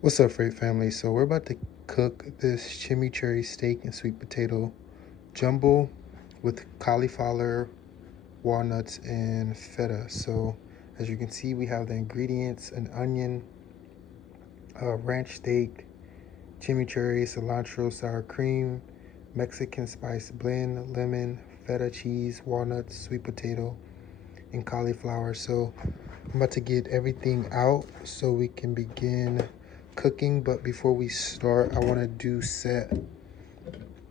What's up, Freight family? So we're about to cook this chimichurri steak and sweet potato jumble with cauliflower, walnuts, and feta. So as you can see, we have the ingredients: an onion, ranch steak, chimichurri, cilantro, sour cream, Mexican spice blend, lemon, feta cheese, walnuts, sweet potato, and cauliflower. So I'm about to get everything out so we can begin cooking. But before we start, I want to set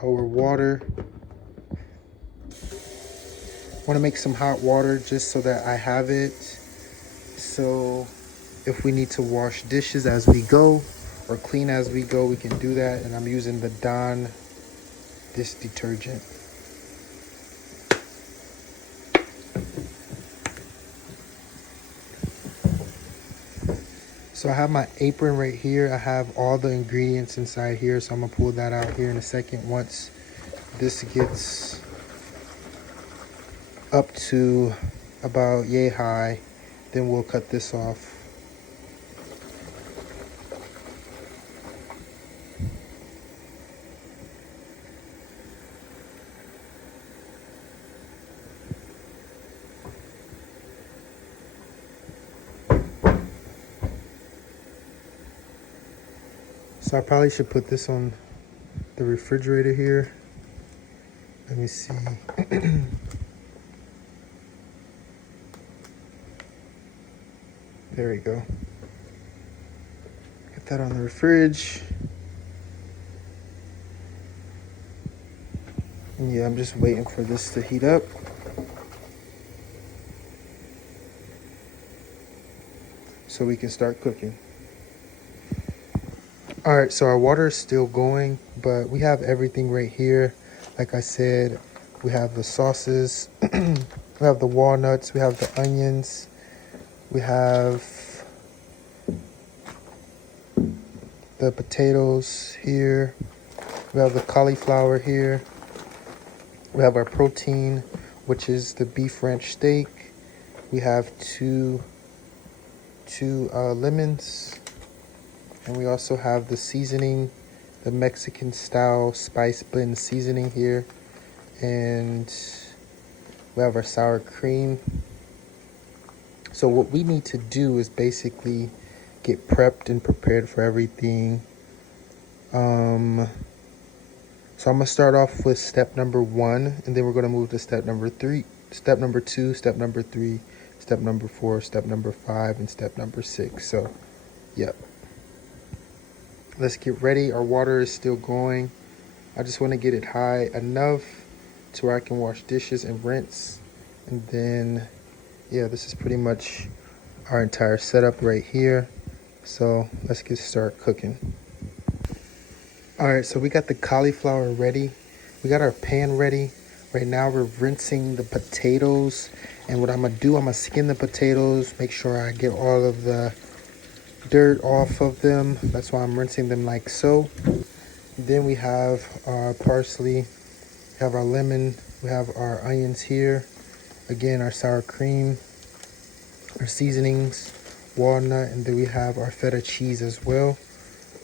our water. I want to make some hot water just so that I have it. So if we need to wash dishes as we go or clean as we go, we can do that. And I'm using the Dawn dish detergent. So I have my apron right here. I have all the ingredients inside here. So I'm gonna pull that out here in a second. Once this gets up to about yay high, then we'll cut this off. So I probably should put this on the refrigerator here. Let me see. There we go. Get that on the fridge. And yeah, I'm just waiting for this to heat up. So we can start cooking. All right, so our water is still going, but we have everything right here. Like I said, we have the sauces, we have the walnuts, we have the onions, we have the potatoes here, we have the cauliflower here, we have our protein, which is the beef ranch steak. We have two lemons, and we also have the seasoning, the Mexican style spice blend seasoning here, and we have our sour cream. So what we need to do is basically get prepped and prepared for everything. So I'm gonna start off with step number 1, and then we're gonna move to step number 3, step number 2, step number 3, step number 4, step number 5, and step number 6. So, yep. Let's get ready. Our water is still going. I just want to get it high enough to where I can wash dishes and rinse. And then, yeah, this is pretty much our entire setup right here. So let's get started cooking. All right, so we got the cauliflower ready. We got our pan ready. Right now we're rinsing the potatoes. And what I'm gonna do, I'm gonna skin the potatoes, make sure I get all of the dirt off of them. That's why I'm rinsing them like so. Then we have our parsley, we have our lemon, we have our onions here. Again, our sour cream, our seasonings, walnut, and then we have our feta cheese as well.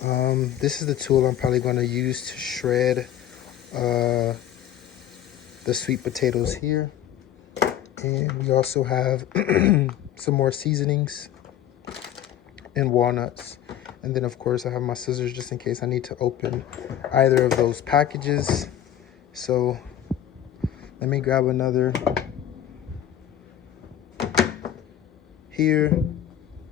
This is the tool I'm probably going to use to shred the sweet potatoes here. And we also have some more seasonings and walnuts. And then of course I have my scissors just in case I need to open either of those packages. So let me grab another here,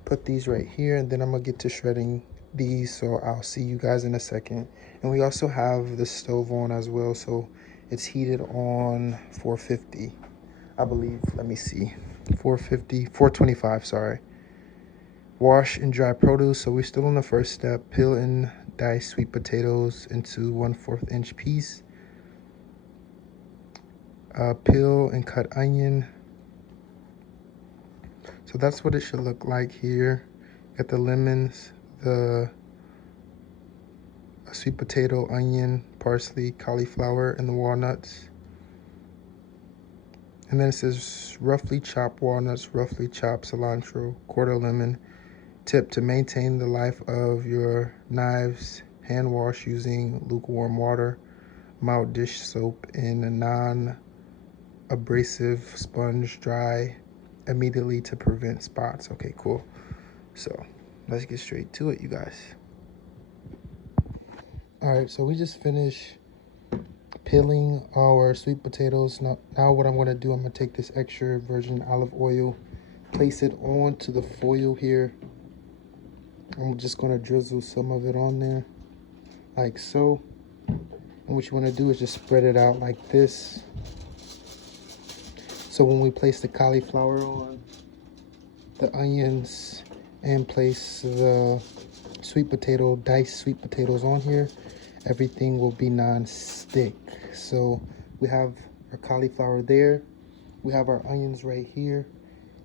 put these right here, and then I'm gonna get to shredding these. So I'll see you guys in a second. And we also have the stove on as well, so it's heated on 450, I believe. Let me see, 450, 425, sorry. Wash and dry produce. So we're still on the first step. Peel and dice sweet potatoes into 1/4 inch piece. Peel and cut onion. So that's what it should look like here. Got the lemons, the sweet potato, onion, parsley, cauliflower, and the walnuts. And then it says roughly chopped walnuts, roughly chopped cilantro, quarter lemon, Tip: to maintain the life of your knives, hand wash using lukewarm water, mild dish soap, and a non-abrasive sponge. Dry immediately to prevent spots. Okay, cool. So let's get straight to it, you guys. All right, so we just finished peeling our sweet potatoes. Now what I'm going to do, I'm going to take this extra virgin olive oil, place it onto the foil here. I'm just going to drizzle some of it on there like so. And what you want to do is just spread it out like this. So when we place the cauliflower on, the onions, and place the sweet potato, diced sweet potatoes on here, everything will be non-stick. So we have our cauliflower there, we have our onions right here,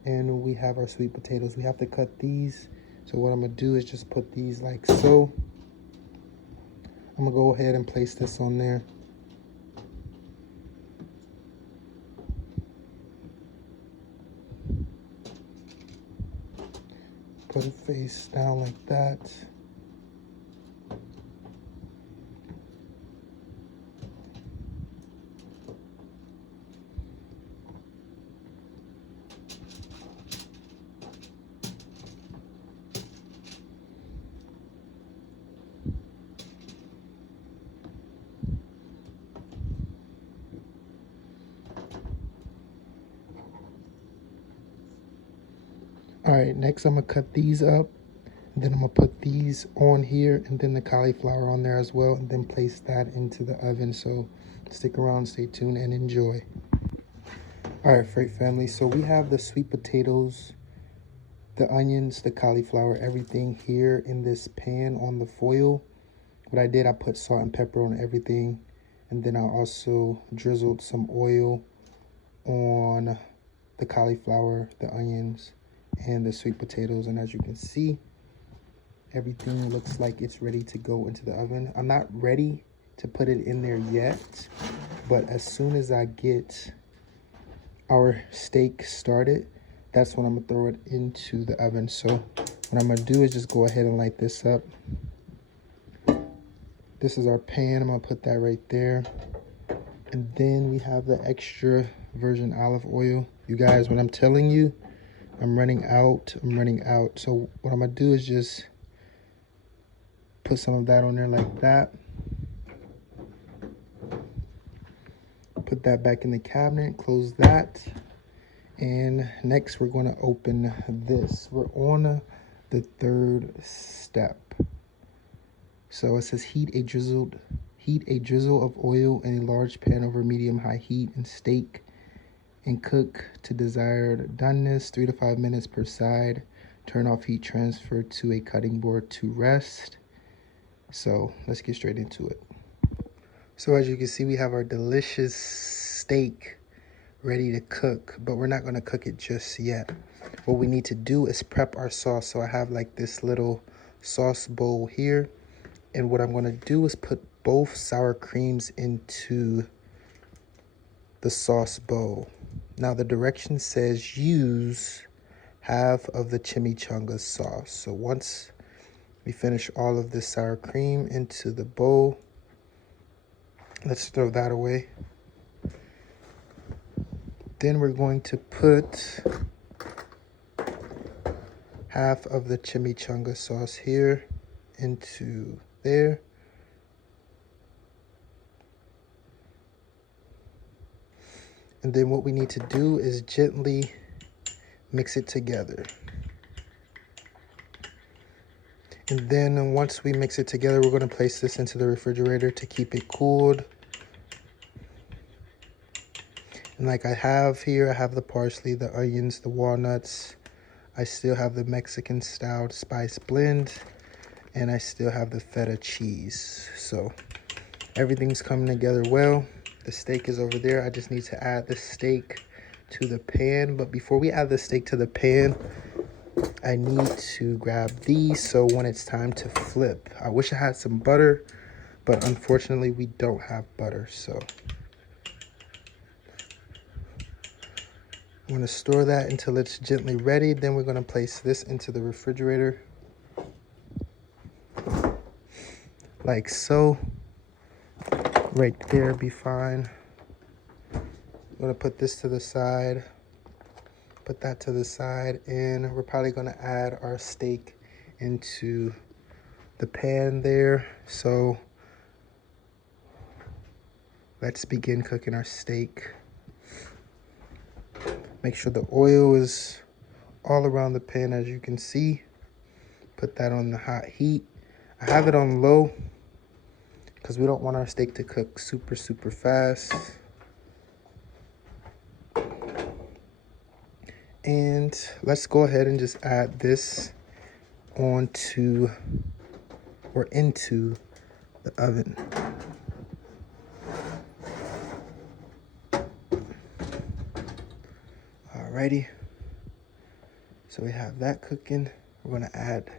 and we have our sweet potatoes. We have to cut these. So what I'm gonna do is just put these like so. I'm gonna go ahead and place this on there. Put it face down like that. All right, next I'm gonna cut these up. Then I'm gonna put these on here and then the cauliflower on there as well, and then place that into the oven. So stick around, stay tuned, and enjoy. All right, Freight family, so we have the sweet potatoes, the onions, the cauliflower, everything here in this pan on the foil. What I did, I put salt and pepper on everything, and then I also drizzled some oil on the cauliflower, the onions, and the sweet potatoes. And as you can see, everything looks like it's ready to go into the oven. I'm not ready to put it in there yet, but as soon as I get our steak started, that's when I'm gonna throw it into the oven. So what I'm gonna do is just go ahead and light this up. This is our pan. I'm gonna put that right there. And then we have the extra virgin olive oil. You guys, when I'm telling you, I'm running out. So what I'm gonna do is just put some of that on there like that. Put that back in the cabinet, close that. And next we're gonna open this. We're on the third step. So it says heat a drizzle of oil in a large pan over medium-high heat and steak and cook to desired doneness, 3 to 5 minutes per side. Turn off heat, transfer to a cutting board to rest. So let's get straight into it. So as you can see, we have our delicious steak ready to cook, but we're not going to cook it just yet. What we need to do is prep our sauce. So I have like this little sauce bowl here, and what I'm going to do is put both sour creams into the sauce bowl. Now the direction says use half of the chimichurri sauce. So once we finish all of this sour cream into the bowl, let's throw that away. Then we're going to put half of the chimichurri sauce here into there. And then what we need to do is gently mix it together. And then once we mix it together, we're going to place this into the refrigerator to keep it cooled. And like I have here, I have the parsley, the onions, the walnuts. I still have the Mexican style spice blend, and I still have the feta cheese. So everything's coming together well. The steak is over there. I just need to add the steak to the pan. But before we add the steak to the pan, I need to grab these so when it's time to flip. I wish I had some butter, but unfortunately we don't have butter. So I'm going to store that until it's gently ready. Then we're going to place this into the refrigerator like so. Right there be fine. I'm gonna put this to the side, put that to the side, and we're probably gonna add our steak into the pan there. So let's begin cooking our steak. Make sure the oil is all around the pan, as you can see. Put that on the hot heat. I have it on low because we don't want our steak to cook super fast. And let's go ahead and just add this onto or into the oven. Alrighty, so we have that cooking. We're gonna add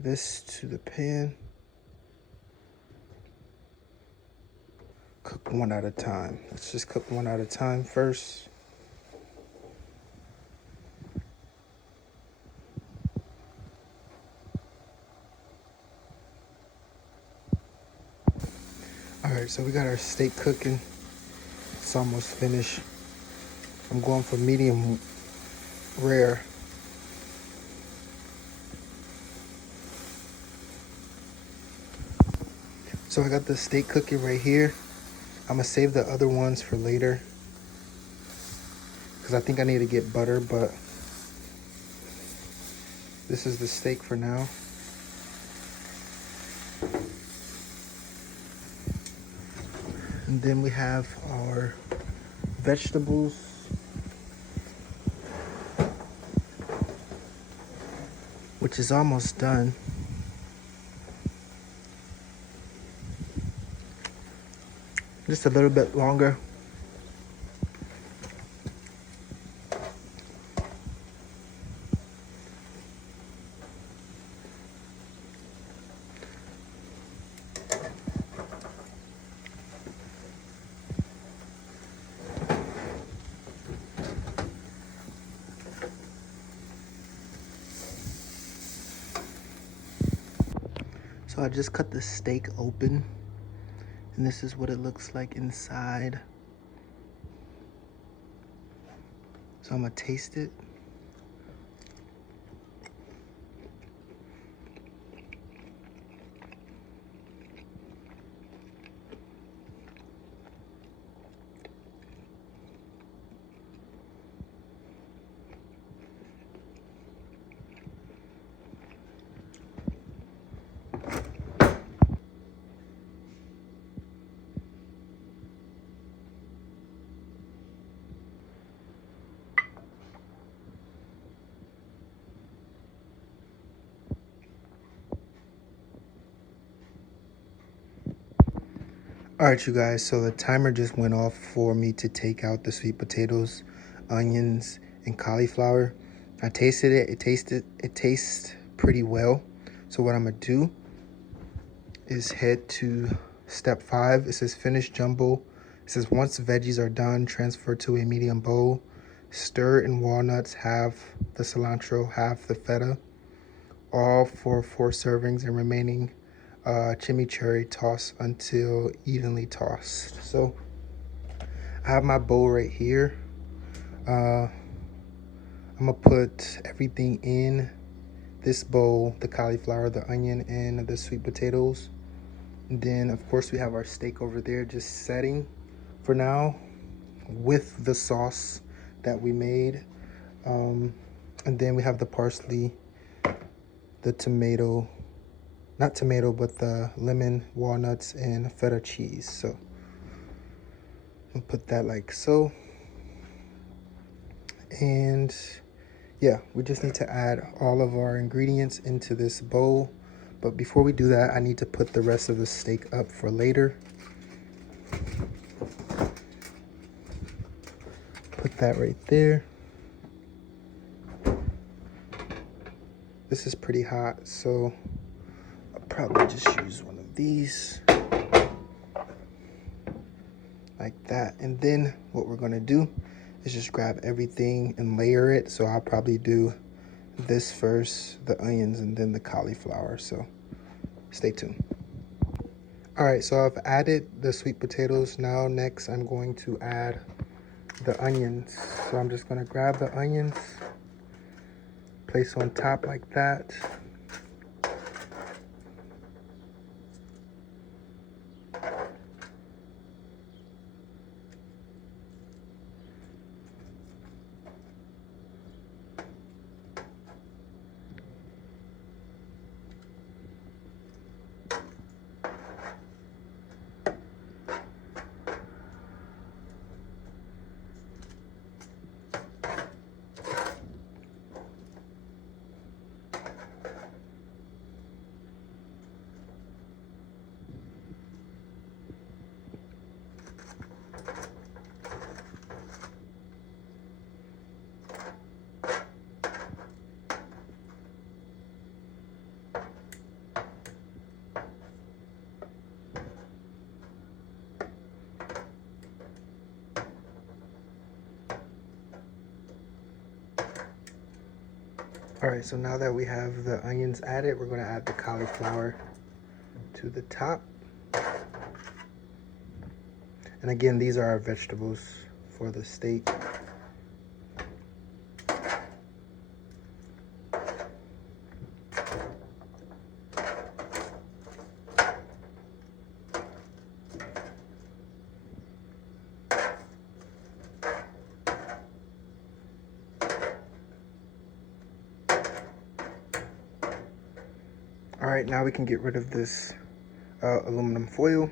this to the pan. Cook one at a time. Let's just cook one at a time first. Alright, so we got our steak cooking. It's almost finished. I'm going for medium rare. So I got the steak cooking right here. I'm gonna save the other ones for later because I think I need to get butter, but this is the steak for now. And then we have our vegetables. Which is almost done. Just a little bit longer. So I just cut the steak open, and this is what it looks like inside. So I'm gonna taste it. All right, you guys, so the timer just went off for me to take out the sweet potatoes, onions, and cauliflower. I tasted it. It tastes pretty well. So what I'm gonna do is head to step 5. It says finish jumbo. It says once veggies are done, transfer to a medium bowl. Stir in walnuts, half the cilantro, half the feta, all for 4 servings, and remaining chimichurri toss until evenly tossed. So I have my bowl right here. I'm gonna put everything in this bowl: the cauliflower, the onion, and the sweet potatoes. And then of course we have our steak over there just setting for now with the sauce that we made. And then we have the parsley, the tomato, not tomato, but the lemon, walnuts, and feta cheese. So I'll put that like so. And yeah, we just need to add all of our ingredients into this bowl. But before we do that, I need to put the rest of the steak up for later. Put that right there. This is pretty hot, so I'll probably just use one of these. Like that. And then what we're gonna do is just grab everything and layer it. So I'll probably do this first, the onions, and then the cauliflower. So stay tuned. All right, so I've added the sweet potatoes. Now next I'm going to add the onions. So I'm just gonna grab the onions, place on top like that. All right, so now that we have the onions added, we're gonna add the cauliflower to the top. And again, these are our vegetables for the steak. All right, now we can get rid of this aluminum foil,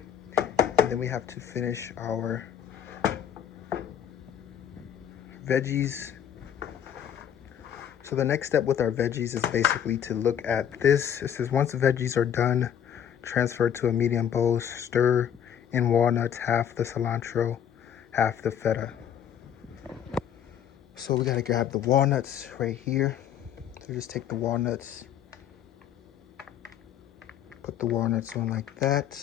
and then we have to finish our veggies. So the next step with our veggies is basically to look at this. It says once the veggies are done, transfer to a medium bowl, stir in walnuts, half the cilantro, half the feta. So we gotta grab the walnuts right here. So just take the walnuts, put the walnuts on like that.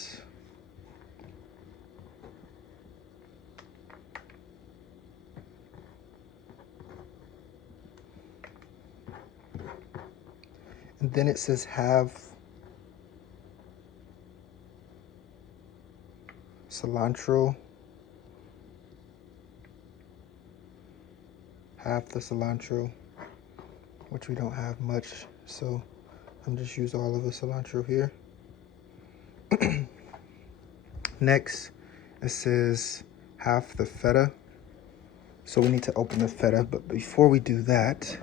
And then it says have cilantro, half the cilantro, which we don't have much, so I'm just use all of the cilantro here. Next, it says half the feta. So we need to open the feta, but before we do that,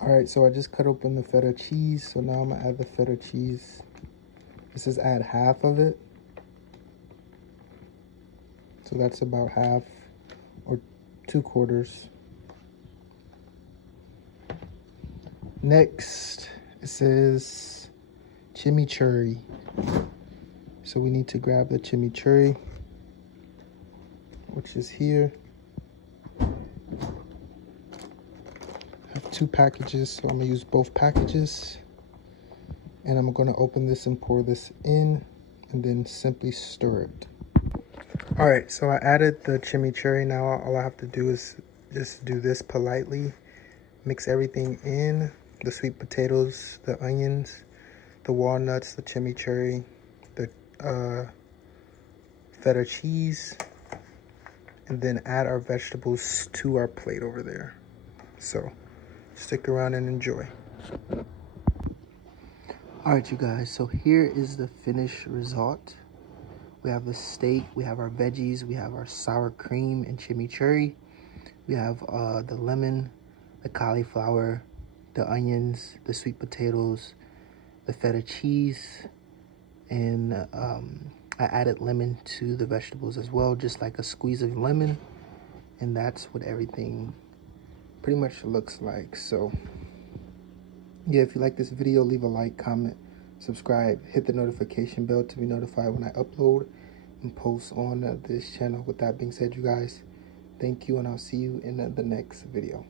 all right, so I just cut open the feta cheese. So now I'm gonna add the feta cheese. It says add half of it. So that's about half or 2/4. Next, it says chimichurri. So we need to grab the chimichurri, which is here. I have 2 packages, so I'm gonna use both packages. And I'm gonna open this and pour this in, and then simply stir it. All right, so I added the chimichurri. Now all I have to do is just do this politely. Mix everything in, the sweet potatoes, the onions, the walnuts, the chimichurri, the feta cheese, and then add our vegetables to our plate over there. So stick around and enjoy. All right, you guys, so here is the finished result. We have the steak, we have our veggies, we have our sour cream and chimichurri, we have the lemon, the cauliflower, the onions, the sweet potatoes, the feta cheese, and I added lemon to the vegetables as well, just like a squeeze of lemon. And that's what everything pretty much looks like. So yeah, if you like this video, leave a like, comment, subscribe, hit the notification bell to be notified when I upload and post on this channel. With that being said, you guys, thank you, and I'll see you in the next video.